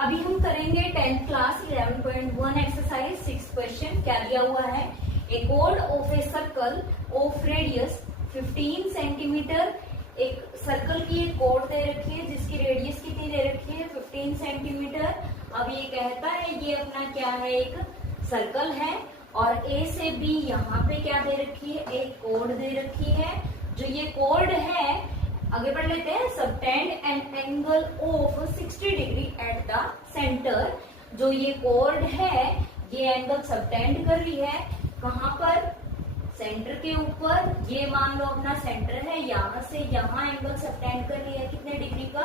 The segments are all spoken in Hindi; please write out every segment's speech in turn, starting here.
अभी हम करेंगे 10th क्लास 11.1 एक्सरसाइज 6 क्वेश्चन। क्या दिया हुआ है? ए कोड of a circle of radius 15 centimetre. एक सर्कल की एक कोड दे रखी है जिसकी रेडियस कितनी दे रखी है? 15 सेंटीमीटर। अब ये कहता है ये अपना क्या है? एक सर्कल है और ए से बी यहाँ पे क्या दे रखी है? एक कोड दे रखी है। जो ये कोड है, आगे बढ़ लेते हैं। Subtend an angle of 60 degree at the centre. जो ये कोड है ये एंगल सबटेंड कर रही है कहाँ पर? सेंटर के ऊपर। ये मान लो अपना सेंटर है, यहाँ से यहाँ एंगल सबटेंड कर रही है कितने डिग्री का?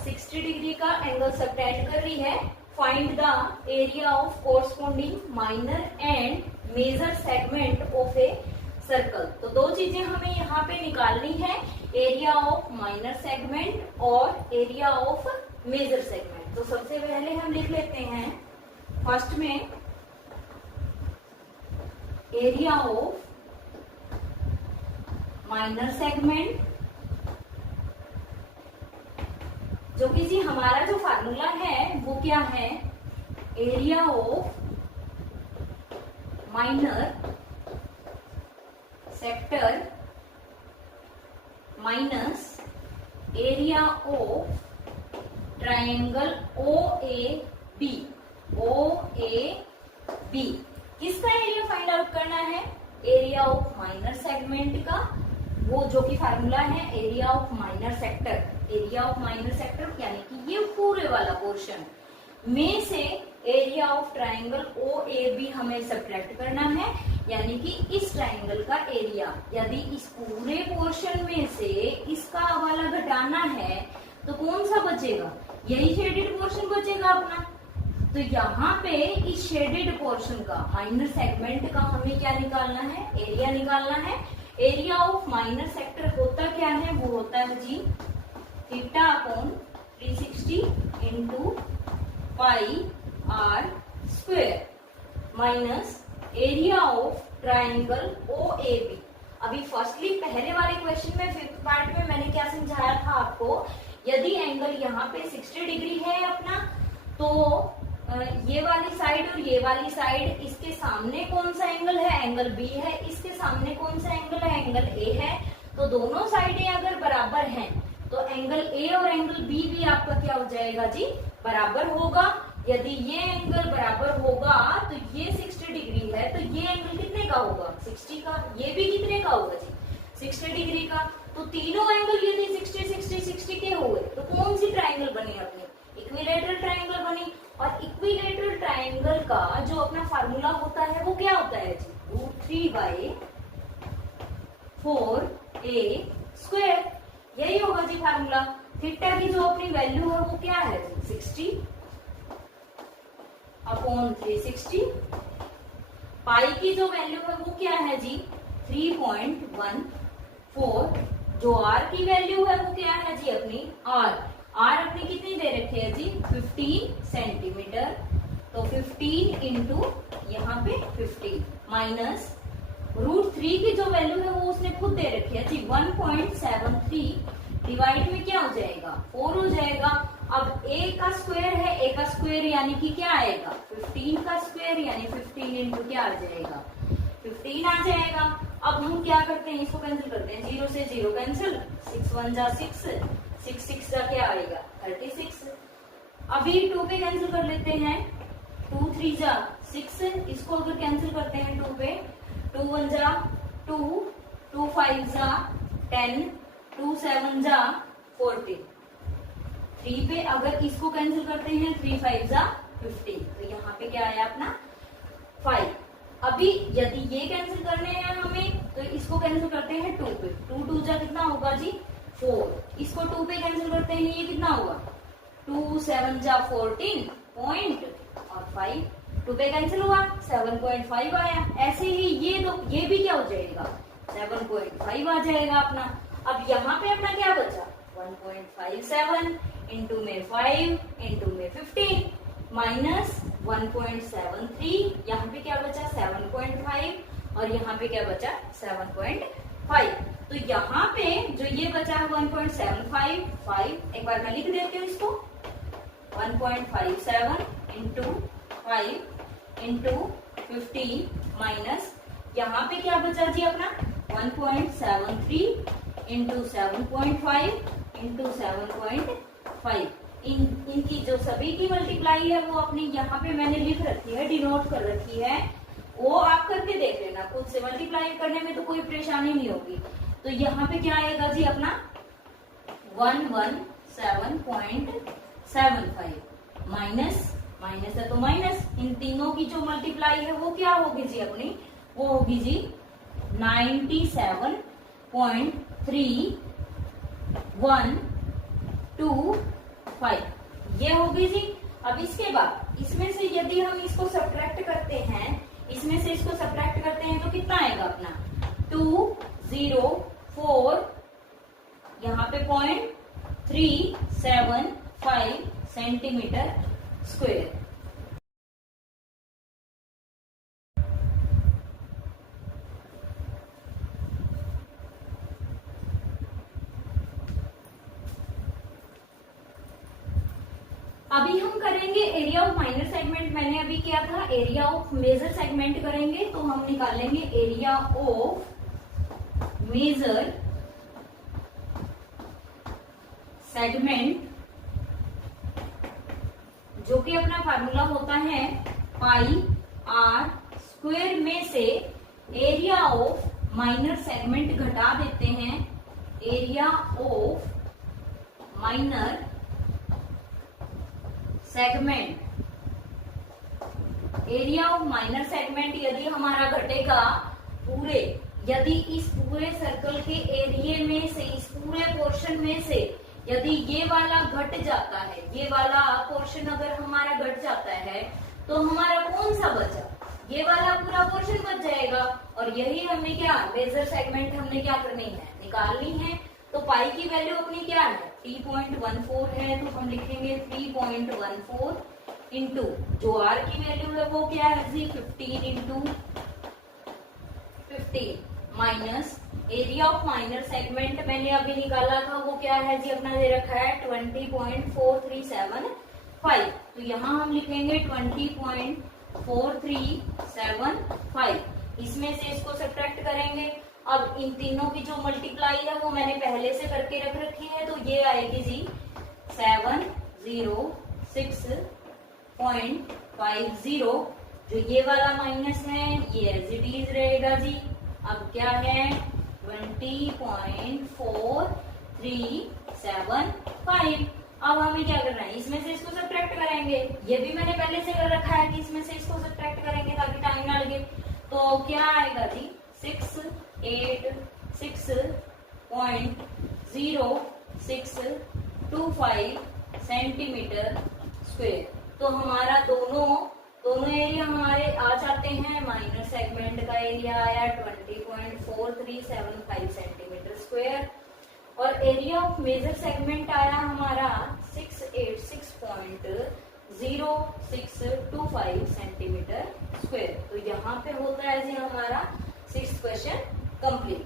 60 डिग्री का एंगल सबटेंड कर रही है। Find the area of corresponding minor and major segment of a circle. तो दो चीजें हमें यहाँ पे निकालनी है, एरिया ऑफ माइनर सेगमेंट और एरिया ऑफ मेजर सेगमेंट। तो सबसे पहले हम लिख लेते हैं फर्स्ट में एरिया ऑफ माइनर सेगमेंट, जो कि जी हमारा जो फार्मूला है वो क्या है? Area of minor sector minus area of triangle O A B. किसका एरिया फाइंड आउट करना है? एरिया ऑफ माइनर सेगमेंट का, वो जो कि फार्मूला है area of minor sector. Area of minor sector यानी कि ये पूरे वाला पोर्शन में से area of triangle O A B हमें सब्ट्रैक्ट करना है, यानी कि इस ट्राइंगल का एरिया। यदि इस पूरे पोर्शन में से इसका वाला घटाना है तो कौन सा बचेगा? यही शेडेड पोर्शन बचेगा अपना। तो यहाँ पे इस शेडेड पोर्शन का माइनर सेगमेंट का हमें क्या निकालना है? एरिया निकालना है। एरिया ऑफ माइनर सेक्टर होता क्या है? वो होता है ji theta upon 360 into pi r square minus area of triangle O A B. अभी फर्स्टली पहले वाले क्वेश्चन में फिफ्थ पार्ट में मैंने क्या समझाया था आपको? यदि एंगल यहाँ पे 60 डिग्री है अपना, तो ये वाली साइड और ये वाली साइड, इसके सामने कौन सा एंगल है? एंगल बी है। इसके सामने कौन सा एंगल है? एंगल ए है। तो दोनों साइडें अगर बराबर हैं तो एंगल ए और एंगल बी भी आपका क्या हो जाएगा जी? बराबर होगा। यदि ये एंगल बराबर होगा तो ये 60 डिग्री है, तो ये एंगल कितने का होगा? 60 का। ये भी कितने का होगा जी? 60 डिग्री का। तो तीनों एंगल यदि 60 60 60 के हुए तो कौन सी ट्राइंगल बनी अपनी? इक्विलेटरल ट्राइंगल बनी। और इक्विलेटरल ट्राइंगल का जो अपना फार्मूला होता है वो क्या होता है जी? √3/4a square. यही होगा जी फार्मूला। थीटा की जो अपनी वैल्यू है वो क्या है जी? 60 अपॉन 360। पाई की जो वैल्यू है वो क्या है जी? 3.14। जो आर की वैल्यू है वो क्या है जी? अपनी आर अपनी कितनी दे रखी है जी? 15 सेंटीमीटर। तो 15 इंटू यहाँ पे 15 माइनस √3 की जो वैल्यू है वो उसने खुद दे रखी है जी 1.73 डिवाइड में क्या हो जाएगा? 4 हो जाएगा। अब a का स्क्वायर है, a का स्क्वायर यानी कि क्या आएगा? 15 का स्क्वायर यानी 15 इंटू क्या आ जाएगा? 15 आ जाएगा। अब हम क्या करते हैं? इसको कैंसिल करते हैं। 0 से 0 कैंसिल, 6 1 जा 6, 6 6 जा क्या आएगा? 36। अभी 2 पे कैंसिल कर लेते हैं। 2 3 जा 6, इसको अगर कैंसिल करते हैं 2 पे, 2 1 जा 2, 2 5 जा 10, 2 7 जा 14। 3 पे अगर इसको कैंसिल करते हैं 3 5 जा 15, तो यहाँ पे क्या आया अपना 5। अभी यदि ये कैंसिल करने हैं हमें तो इसको कैंसिल करते हैं 2 पे। 2 2 जा कितना होगा जी? 4। इसको 2 पे कैंसिल करते हैं, ये कितना होगा? 2 7 जा 14 पॉइंट और 5। 2 पे कैंसिल हुआ 7.5 आया। ऐसे ही ये भी क्या हो जाएगा? 7.5 आ जाएगा अपना। अब यहाँ पे अपना क्या बचा? 1.57 इंटू में 5 इंटू में 15 माइनस 1.73। यहाँ पे क्या बचा? 7.5 और यहाँ पे क्या बचा? 7.5। तो यहाँ पे जो ये बचा है 1.755, एक बार मैं लिख देती हूँ इसको। 1.57 इंटू 5 इंटू 15 माइनस यहाँ पे क्या बचा जी अपना 1.73 इंटू 7.5 इंटू 7.5। इनकी जो सभी की मल्टीप्लाई है वो अपनी यहाँ पे मैंने लिख रखी है, डिनोट कर रखी है, वो आप करके देख लेना खुद से। मल्टीप्लाई करने में तो कोई परेशानी नहीं होगी। तो यहाँ पे क्या आएगा जी अपना 117.75 माइनस माइनस है तो माइनस, इन तीनों की जो मल्टीप्लाई है वो क्या होगी जी अपनी, वो होगी जी 97.3125 ये होगी जी। अब इसके बाद इसमें से यदि हम इसको सब्ट्रैक्ट करते हैं, इसमें से इसको सब्ट्रैक्ट करते हैं तो कितना आएगा अपना 204 यहाँ पे 0.375 सेंटीमीटर स्क्वायर। अभी हम करेंगे एरिया ऑफ माइनर सेगमेंट। मैंने अभी किया था एरिया ऑफ मेजर सेगमेंट करेंगे, तो हम निकालेंगे एरिया ऑफ मेजर सेगमेंट, जो कि अपना फार्मूला होता है पाई आर स्क्वायर में से एरिया ऑफ माइनर सेगमेंट घटा देते हैं area of minor segment. Area of minor segment यदि हमारा घटेगा पूरे, यदि इस पूरे सर्कल के एरिया में से, इस पूरे पोर्शन में से यदि ये वाला घट जाता है, ये वाला पोर्शन अगर हमारा घट जाता है तो हमारा कौन सा बचा, ये वाला पूरा पोर्शन बच जाएगा। और यही हमने क्या मेजर सेगमेंट हमने क्या करनी है, निकालनी है। तो पाई की वैल्यू अपनी क्या है 3.14 है, तो हम लिखेंगे 3.14 इंटू जो आर की वैल्यू है वो क्या है जी 15 into 15 minus area of minor segment मैंने अभी निकाला था वो क्या है जी अपना दे रखा है 20.4375। तो यहाँ हम लिखेंगे 20.4375। इसमें से इसको सब्ट्रैक्ट करेंगे। अब इन तीनों की जो मल्टीप्लाई है वो मैंने पहले से करके रख रखी है, तो ये आएगी जी 706.50। जो ये वाला माइनस है ये एज इट इज रहेगा जी। अब क्या है 20.4375। अब हमें क्या करना है, इसमें से इसको सब्ट्रैक्ट करेंगे। ये भी मैंने पहले से कर रखा है कि इसमें से इसको सब्ट्रैक्ट करेंगे ताकि टाइम ना लगे। तो क्या आएगा जी 686.0625 सेंटीमीटर स्क्वायर। तो हमारा दोनों एरिया हमारे आ जाते हैं। माइनर सेगमेंट का एरिया आया 20.4375 सेंटीमीटर स्क्वायर और एरिया ऑफ मेजर सेगमेंट आया हमारा 686.0625 सेंटीमीटर स्क्वायर। तो यहाँ पे होता है जी हमारा 6th क्वेश्चन कंप्लीट।